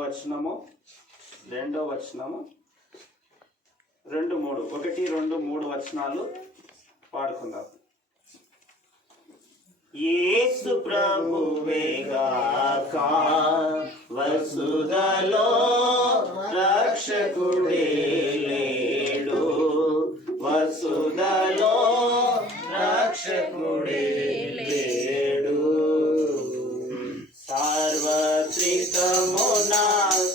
వచనము 2వ వచనము 2, 3 1, 2, 3 వచనాలు పాడుకుందాం. యేసు ప్రభువేగాక వసుధలో రక్షకుడే లేడు, వసుధలో రక్షకుడే లేడు. సార్వత్రికమునా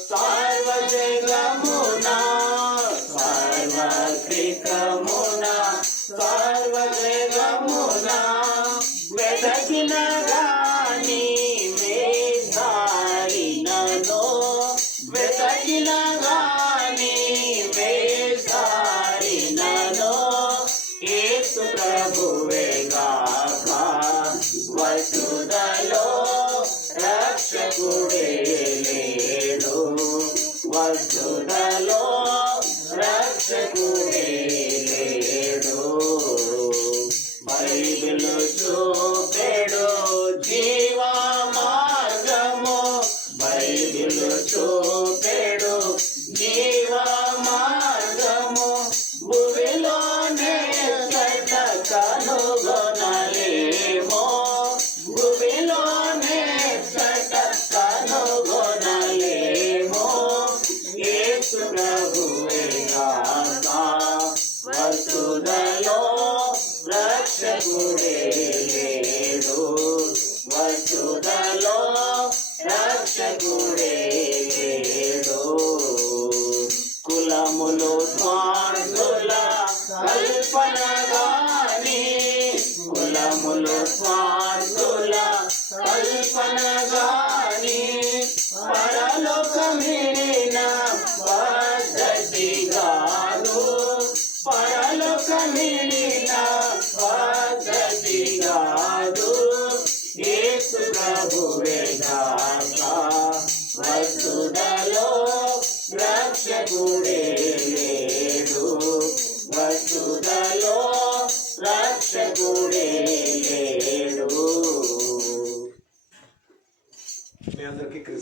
సర్వజగమునా, సార్వత్రికమునా సర్వజగమునా వెదకిన గాని వేసారినను, వెదకిన గాని వేసారినను. యేసు ప్రభువేగాక వసుధలో రక్షకుడే లేడు, వసుధలో రక్షకుడే లేడు. బైబిల్ చూపెడు జీవ మార్గము, బైబిల్ చూపెడు జీవ మార్గము. భూమిలోనే చెడ్డ కనుగొనలేమో, భూమిలోనే చెడ్డ కనుగొనలేమో. యేసు ప్రభువేగాక వసుధలో రక్షకుడే లేడు, వసుధలో రక్షకుడే లేడు. కులములు స్వార్థుల కల్పన గాని, కులములు స్వార్థుల కల్పన గాని, పరలోకమిడిన పద్ధతి కాదు, పరలోకమిడిన పద్ధతి కాదు. యేసు ప్రభువేగాక వసుధలో రక్షకుడే లేడు, వసుధలో రక్షకుడే